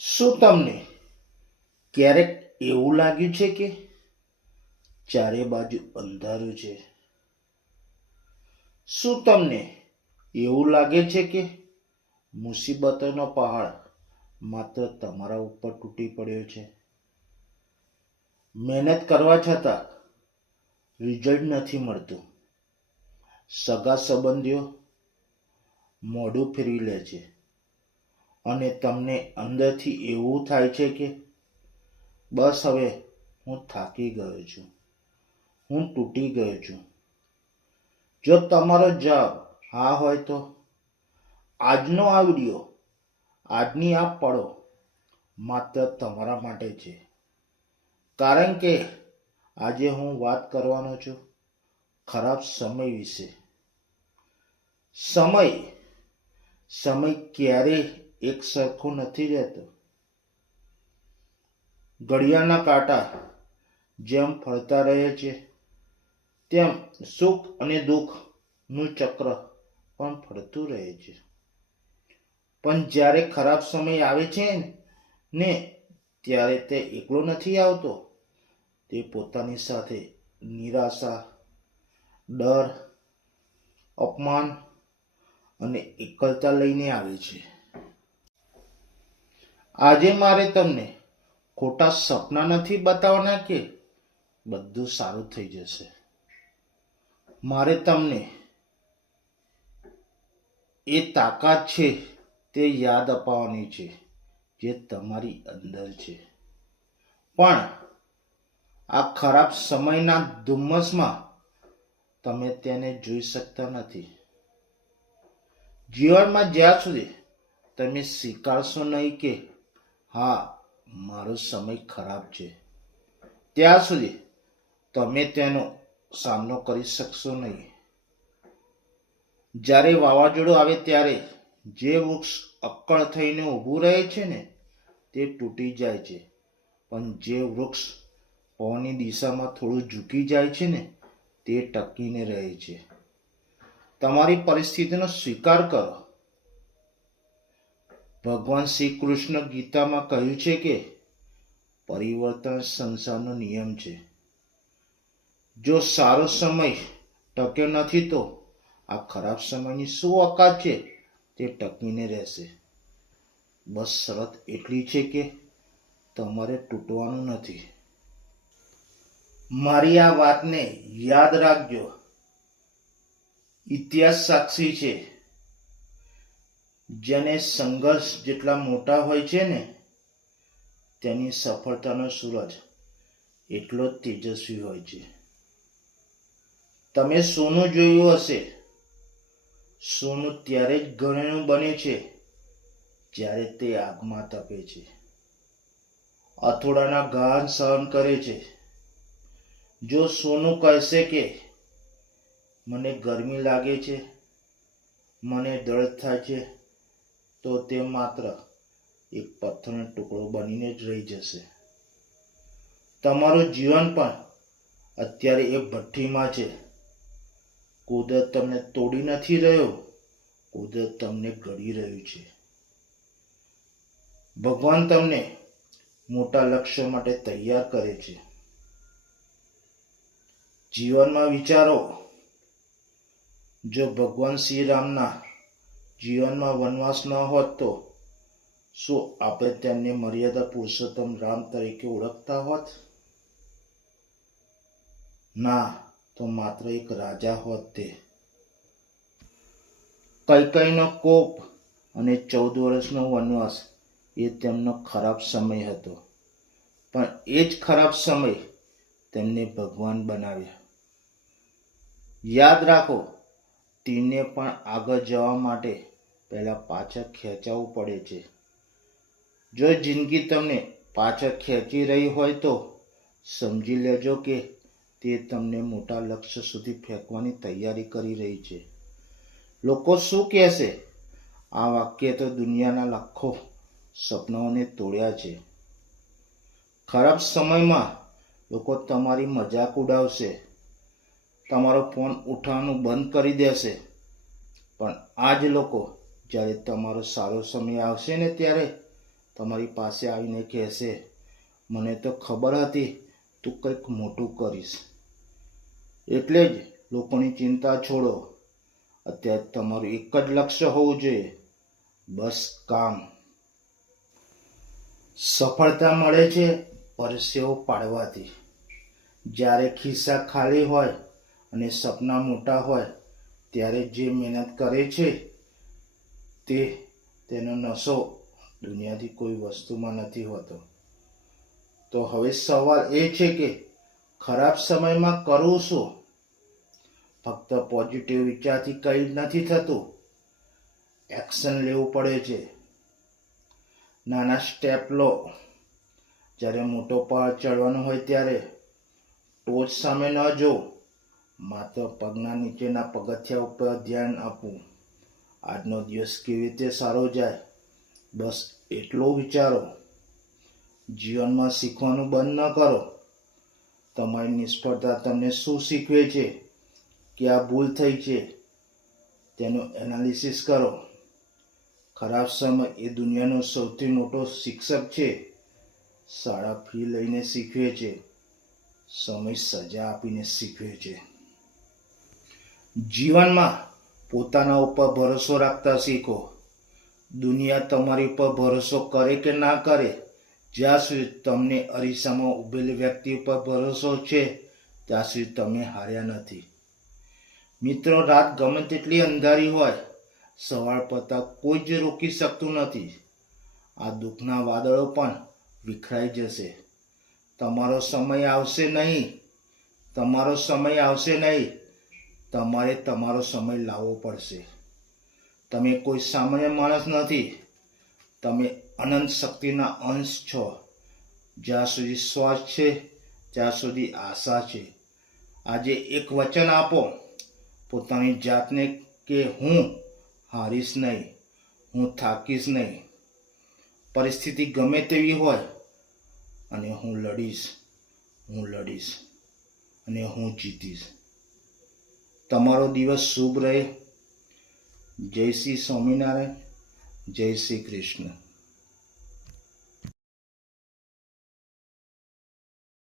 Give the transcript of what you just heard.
શું તમને ક્યારેક એવું લાગ્યું છે કે ચારે બાજુ અંધારું છે? શું તમને એવું લાગે છે કે મુસીબતોનો પહાડ માત્ર તમારા ઉપર તૂટી પડ્યો છે? મહેનત કરવા છતાં રિઝલ્ટ નથી મળતું. સગા સંબંધીઓ મોઢું ફેરવી લે છે અને તમને અંદરથી એવું થાય છે કે બસ હવે હું થાકી ગયો છું, હું તૂટી ગયો છું. જો તમારો જવાબ હા હોય તો આજનો આ વિડીયો, આજની આ પળો માત્ર તમારા માટે છે. કારણ કે આજે હું વાત કરવાનો છું ખરાબ સમય વિશે. સમય ક્યારેય એક સરખો નથી રહેતો. ઘડિયાળના કાંટા જેમ ફરતા રહે છે તેમ સુખ અને દુઃખનું ચક્ર પણ ફરતું રહે છે. પણ જ્યારે ખરાબ સમય આવે છે ને ત્યારે તે એકલો નથી આવતો. તે પોતાની સાથે નિરાશા, ડર, અપમાન અને એકલતા લઈને આવે છે. આજે મારે તમને ખોટા સપના નથી બતાવવાના કે બધું સારું થઈ જશે. મારે તમને એ તાકાત છે તે યાદ અપાવવાની છે જે તમારી અંદર છે. પણ આ ખરાબ સમયના ધુમ્મસમાં તમે તેને જોઈ શકતા નથી. જીવનમાં જ્યાં સુધી તમે સ્વીકારશો નહીં કે હા, મારો સમય ખરાબ છે, ત્યાં સુધી તમે તેનો સામનો કરી શકશો નહીં. જ્યારે વાવાઝોડું આવે ત્યારે જે વૃક્ષ અક્કડ થઈને ઊભું રહે છે ને તે તૂટી જાય છે, પણ જે વૃક્ષ પવનની દિશામાં થોડું ઝૂકી જાય છે ને તે ટકીને રહે છે. તમારી પરિસ્થિતિનો સ્વીકાર કરો. ભગવાન શ્રી કૃષ્ણ ગીતામાં કહ્યું છે કે પરિવર્તન સંસારનો નિયમ છે. જો સારો સમય ટક્યો નથી તો આ ખરાબ સમયની શું ઓકાત છે તે ટકીને રહેશે. બસ શરત એટલી છે કે તમારે તૂટવાનું નથી. મારી આ વાતને યાદ રાખજો. ઇતિહાસ સાક્ષી છે. જેને સંઘર્ષ જેટલા મોટા હોય છે ને તેની સફળતાનો સૂરજ એટલો જ તેજસ્વી હોય છે. તમે સોનું જોયું હશે. સોનું ત્યારે જ ઘરેણું બને છે જ્યારે તે આગમાં તપે છે, અથોડાના ઘા સહન કરે છે. જો સોનું કહેશે કે મને ગરમી લાગે છે, મને દર્દ થાય છે, તો તે માત્ર એક પથ્થરનો ટુકડો બનીને જ રહી જશે. તમારું જીવન પણ અત્યારે એ ભઠ્ઠીમાં છે. કુદરત તમને તોડી નથી રહ્યો, કુદરત તમને ઘડી રહ્યું છે. ભગવાન તમને મોટા લક્ષ્ય માટે તૈયાર કરે છે. જીવનમાં વિચારો, જો ભગવાન શ્રી રામના જીવનમાં વનવાસ ન હોત તો શું આપણે તેમને મર્યાદા પુરુષોત્તમ રામ તરીકે ઓળખતા હોત? ના, તો માત્ર એક રાજા હોત. તે કૈકેયીનો કોપ અને 14 વર્ષનો વનવાસ એ તેમનો ખરાબ સમય હતો, પણ એ જ ખરાબ સમય તેમને ભગવાન બનાવ્યા. યાદ રાખો, તીરને પણ આગળ જવા માટે પહેલા પાછળ ખેંચાવવું પડે છે. જો જિંદગી તમને પાછળ ખેંચી રહી હોય તો સમજી લેજો કે તે તમને મોટા લક્ષ્ય સુધી ફેંકવાની તૈયારી કરી રહી છે. લોકો શું કહેશે? આ વાક્ય તો દુનિયાના લાખો સપનાઓને તોડ્યા છે. ખરાબ સમયમાં લોકો તમારી મજાક ઉડાવશે, તમારો ફોન ઉઠાવવાનું બંધ કરી દેશે. પણ આ જ લોકો જ્યારે તમારો સારો સમય આવશે ને ત્યારે તમારી પાસે આવીને કહેશે, મને તો ખબર હતી તું કંઈક મોટું કરીશ. એટલે જ લોકોની ચિંતા છોડો. અત્યારે તમારું એક જ લક્ષ્ય હોવું જોઈએ, બસ કામ. સફળતા મળે છે પરસેવો પાડવાથી. જ્યારે ખિસ્સા ખાલી હોય અને સપના મોટા હોય ત્યારે જે મહેનત કરે છે તેનો નશો દુનિયાથી કોઈ વસ્તુમાં નથી હોતો. તો હવે સવાલ એ છે કે ખરાબ સમયમાં કરવું શું? ફક્ત પોઝિટિવ વિચારથી કંઈ નથી થતું. એક્શન લેવું પડે છે. નાના સ્ટેપ લો. જ્યારે મોટો પહાડ ચડવાનો હોય ત્યારે ટોચ સામે ન જો, માત્ર પગના નીચેના પગથિયા ઉપર ધ્યાન આપવું. આજનો દિવસ કેવી રીતે સારો જાય, બસ એટલું વિચારો. જીવનમાં શીખવાનું બંધ ન કરો. તમારી નિષ્ફળતા તમને શું શીખવે છે, ક્યાં ભૂલ થઈ છે, તેનું એનાલિસિસ કરો. ખરાબ સમય એ દુનિયાનો સૌથી મોટો શિક્ષક છે. શાળા ફી લઈને શીખવે છે, સમય સજા આપીને શીખવે છે. જીવનમાં પોતાના ઉપર ભરોસો રાખતા શીખો. દુનિયા તમારી ઉપર ભરોસો કરે કે ના કરે, જ્યાં સુધી તમને અરીસામાં ઊભેલી વ્યક્તિ ઉપર ભરોસો છે ત્યાં સુધી તમે હાર્યા નથી. મિત્રો, રાત ગમે તેટલી અંધારી હોય, સવાર પડતા કોઈ જ રોકી શકતું નથી. આ દુઃખના વાદળો પણ વિખરાઈ જશે. તમારો સમય આવશે નહીં. તમારે તમારો સમય લાવવો પડશે. તમે કોઈ સામાન્ય માણસ નથી. તમે અનંત શક્તિના અંશ છો. જ્યાં સુધી શ્વાસ છે ત્યાં સુધી આશા છે. આજે એક વચન આપો પોતાની જાતને કે હું હારીશ નહીં, હું થાકીશ નહીં. પરિસ્થિતિ ગમે તેવી હોય અને હું લડીશ અને હું જીતીશ. તમારો દિવસ શુભ રહે. જય શ્રી સ્વામિનારાયણ. જય શ્રી કૃષ્ણ.